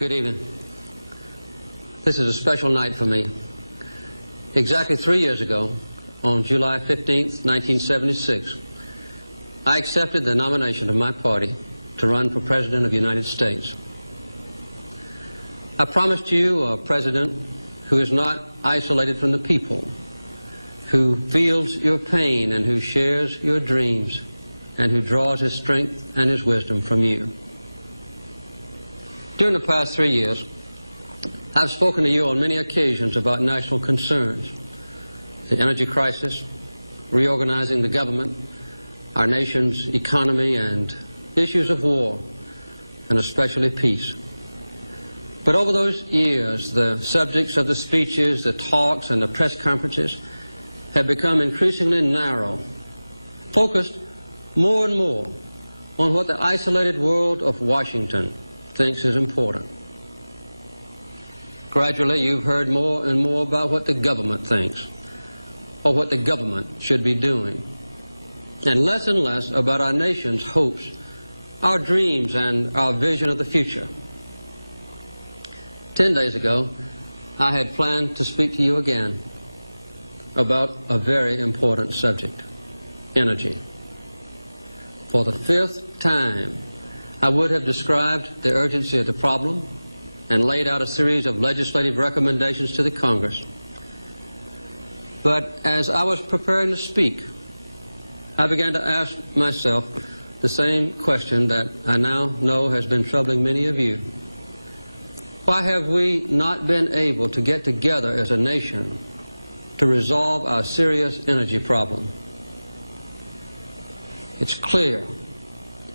Good evening. This is a special night for me. Exactly 3 years ago, on July 15th, 1976, I accepted the nomination of my party to run for President of the United States. I promised you a president who is not isolated from the people, who feels your pain and who shares your dreams, and who draws his strength and his wisdom from you. During the past 3 years, I've spoken to you on many occasions about national concerns: the energy crisis, reorganizing the government, our nation's economy, and issues of war, and especially peace. But over those years, the subjects of the speeches, the talks, and the press conferences have become increasingly narrow, focused more and more on what the isolated world of Washington thinks is important. Gradually, you've heard more and more about what the government thinks, or what the government should be doing, and less about our nation's hopes, our dreams, and our vision of the future. 10 days ago, I had planned to speak to you again about a very important subject: energy. For the 5th time, I would have described the urgency of the problem and laid out a series of legislative recommendations to the Congress. But as I was preparing to speak, I began to ask myself the same question that I now know has been troubling many of you. Why have we not been able to get together as a nation to resolve our serious energy problem? It's clear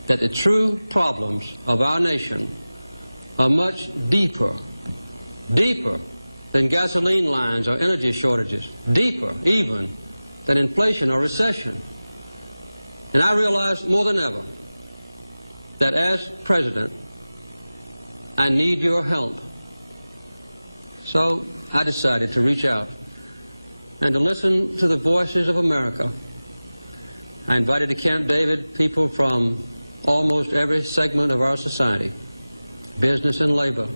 that the true problems of our nation are much deeper than gasoline lines or energy shortages, deeper even than inflation or recession. And I realize more than ever that as president, I need your help. So I decided to reach out and to listen to the voices of America. I invited to Camp David people from almost every segment of our society: business and labor,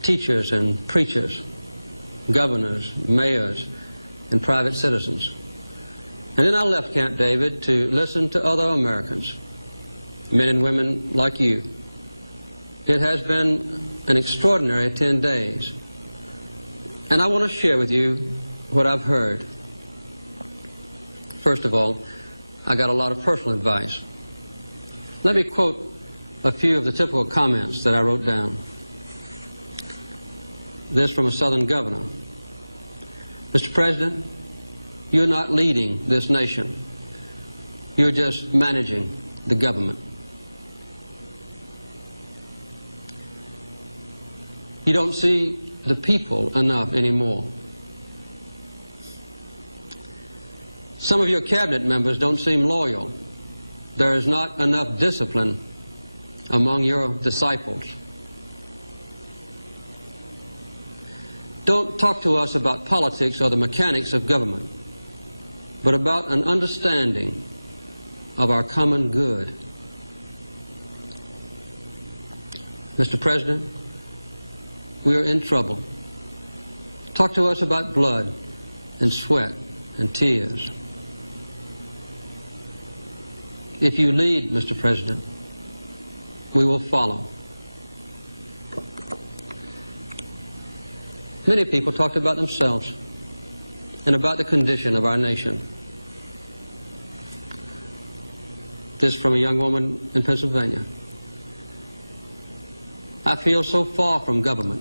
teachers and preachers, governors, mayors, and private citizens. And then I left Camp David to listen to other Americans, men and women like you. It has been an extraordinary 10 days. And I want to share with you what I've heard. First of all, I got a lot of personal advice. Let me quote a few of the typical comments that I wrote down. This from a Southern governor: Mr. President, you're not leading this nation. You're just managing the government. You don't see the people enough anymore. Some of your cabinet members don't seem loyal. There is not enough discipline among your disciples. Don't talk to us about politics or the mechanics of government, but about an understanding of our common good. Mr. President, we are in trouble. Talk to us about blood and sweat and tears. If you lead, Mr. President, we will follow. Many people talked about themselves and about the condition of our nation. This from a young woman in Pennsylvania: I feel so far from government.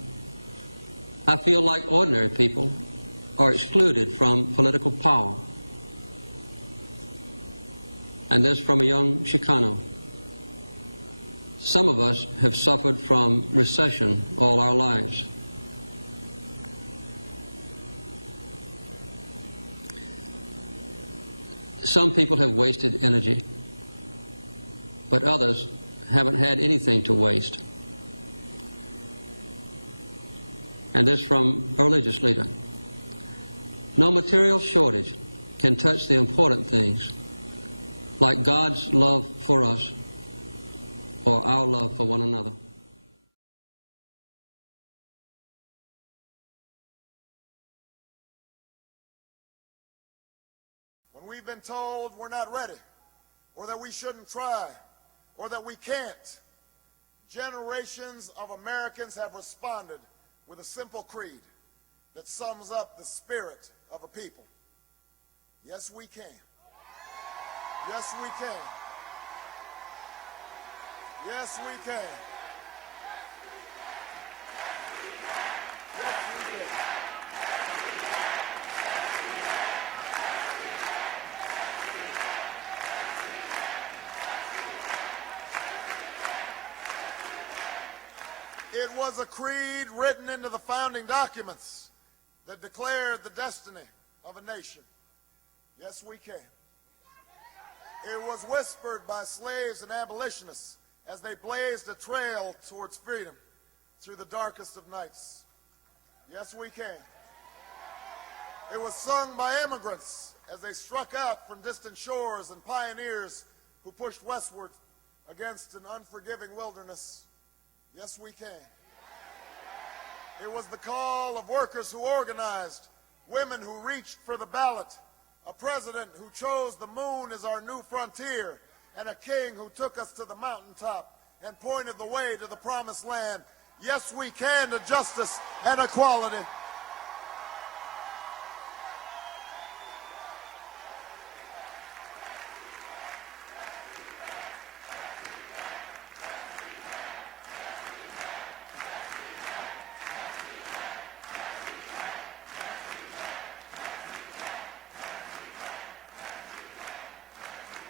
I feel like ordinary people are excluded from political power. And this from a young Chicano: some of us have suffered from recession all our lives. Some people have wasted energy, but others haven't had anything to waste. And this from a religious leader: no material shortage can touch the important things like God's love for us or our love for one another. we've been told we're not ready, or that we shouldn't try, or that we can't, generations of Americans have responded with a simple creed that sums up the spirit of a people. Yes, we can. Yes, we can. Yes, we can. Yes, we can. It was a creed written into the founding documents that declared the destiny of a nation. Yes, we can. It was whispered by slaves and abolitionists as they blazed a trail towards freedom through the darkest of nights. Yes, we can. It was sung by immigrants as they struck out from distant shores and pioneers who pushed westward against an unforgiving wilderness. Yes, we can. It was the call of workers who organized, women who reached for the ballot, a president who chose the moon as our new frontier, and a king who took us to the mountaintop and pointed the way to the promised land. Yes, we can to justice and equality.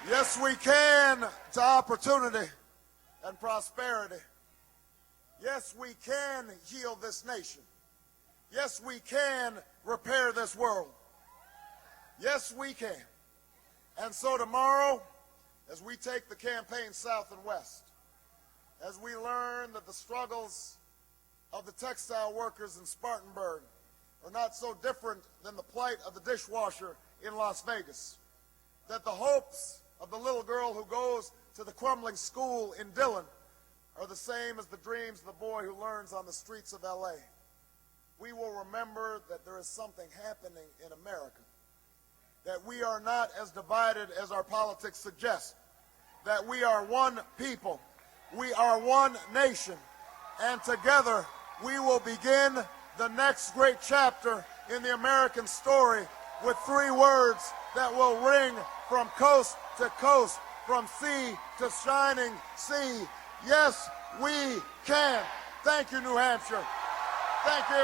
Yes, we can to opportunity and prosperity. Yes, we can heal this nation. Yes, we can repair this world. Yes, we can. And so tomorrow, as we take the campaign south and west, as we learn that the struggles of the textile workers in Spartanburg are not so different than the plight of the dishwasher in Las Vegas, that the hopes of the little girl who goes to the crumbling school in Dillon are the same as the dreams of the boy who learns on the streets of L.A. We will remember that there is something happening in America, that we are not as divided as our politics suggest, that we are one people, we are one nation, and together we will begin the next great chapter in the American story with 3 words that will ring from coast to coast, from sea to shining sea. Yes, we can. Thank you, New Hampshire. Thank you.